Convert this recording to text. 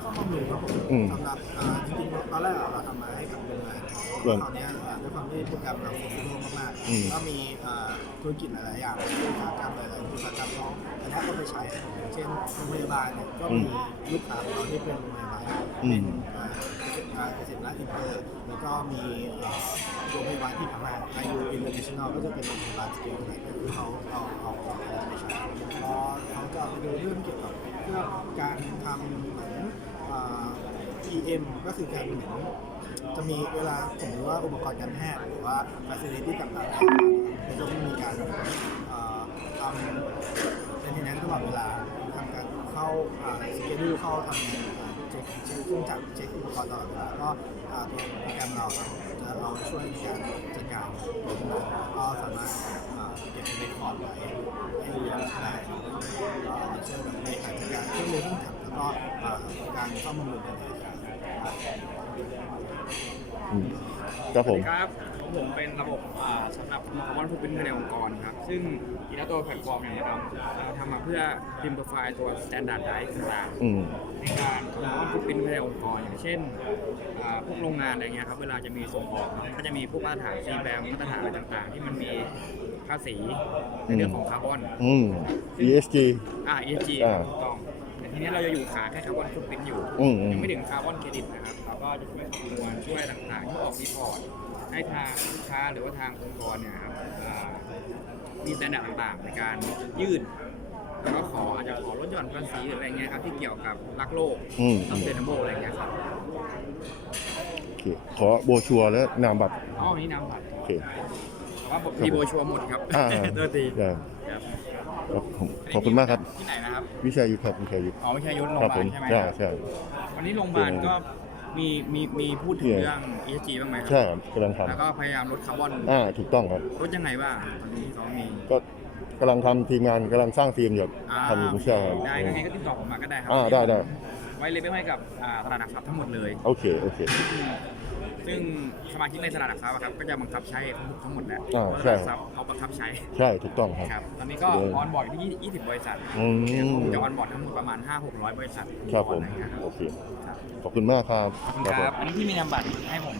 เข้ามาเืรัมสำหรับตอนแรกเราทำมาให้กับเรงงานตอนนี้ด้วยความที่โปรแกรมเราโฟกัสมากก็มีธุรกิจหลายๆอย่างกุตสาหกรรมหลายๆอุตสาหกรรมของนี้ก็ไปใช้เช่นโรงพยาบาลเนี่ยก็มีลูกค้าของเราที่เป็นโรงพยาบาลเกษตรกรเกษตรกอินเตอร์แล้วก็มีโรงพยาบาลที่พม่าอายูอินเตอร์เนชั่แนลก็จะเป็นโรงพยาบาลสเกลใหญ่ที่เขาเอาเอาของเราไปใช้เพราะเขาจะไปดูเรื่องเกี่ยวกับการทำ TM ก็คือการเหมือนจะมีเวลาผมว่าอุปกรณ์การแพทย์หรือว่าฟาซิลิตี้ต่างๆในจะมีการทำเทรนนิ่งตลอดเวลาทำการเข้าสเกจดูเข้าทำเช็คเช็คเครื่องจักรเช็คอุปกรณ์ตลอดเวลาก็ตัวโปรแกรมเราจะเราช่วยในการจัดการก็สามารถเก็บเป็รคคอร์ดไว้ให้ดูแลได้แล้วเชื่อในการจัดการเครื่องมือเครื่องจักรแล้วก็การซ่อมบำรุงกันไดครับผมผมเป็นระบบสำหรับมอวันทูปินในองค์กรครับ ซึ่งอีลัตโตแพลตฟอร์มเนี่ยครับทำมาเพื่อพิมโปรไฟล์ตัว สแตนดาร์ดไดต่างๆในการมอวันทูปินในองค์กร อย่างเช่น พวกโรงงานอะไรเงี้ยครับเวลาจะมีส่งออกก็จะมีพวกมาตรฐานซีแบมาตรฐานอะไรต่างๆ ที่มันมีค่าสีในเรื่องของคาร์บอน ESG อ่า ESG ถูกต้องีนี้เราจะอยู่ขาแค่คาร์บอนฟุตพิ้นอยู่ยังไม่ถึงคาร์บอนเครดิตนะครับเราก็จะช่วยคำนวณช่วยต่างๆที่ออกมีพอร์ตให้ทางลูกค้าหรือว่าทางองค์กรเนี่ยครับมีแสดงต่างๆในการยื่นแล้วก็ขออาจจะขอลดหย่อนภาษีหรืออะไรเงี้ยครับที่เกี่ยวกับรักโลกซัมเปอร์นัมโบอะไรเงี้ยครับขอโบชัวแล้วนามบัตรอ๋อนี่นามบัตรโอเคว่าผมมีโบชัวหมดครับเติร์ีขอบคุณมากครับที่ไหนนะครับวิชายุทธ์ครับวิชายุทธ์อ๋อวิชายุทธ์โรงพยาบาลใช่ไหมใช่ใช่วันนี้โรงพยาบาลก็มีมีมีพูดถึงเรื่อง ESG บ้างไหมครับใช่กำลังทำแล้วก็พยายามลดคาร์บอนอ่าถูกต้องครับลดยังไงบ้างตอนนี้ที่เขามีก็กำลังทำทีมงานกำลังสร้างทีมอยู่ทำอยู่ใช่ได้ยังไงก็ติดต่อผมมาก็ได้ครับอ่าได้ได้ไว้เลยไม่ให้กับตลาดนลักทรับทั้งหมดเลยโอเคโอเคซึ่งสมาชิกในตลาดครับครับก็จะบังคับใช้ทั้งหมดแหละใช่เขาบังคับใช้ ใช่ถูกต้องครับ ตอนนี้ก็ออนบอร์ดที่ 20 บริษัทผมจะออนบอร์ดทั้งหมดประมาณ 5-600 บริษัทครับผม โอเคขอบคุณมากครับขอบคุณครับ อันนี้ที่มีนามบัตรให้ผม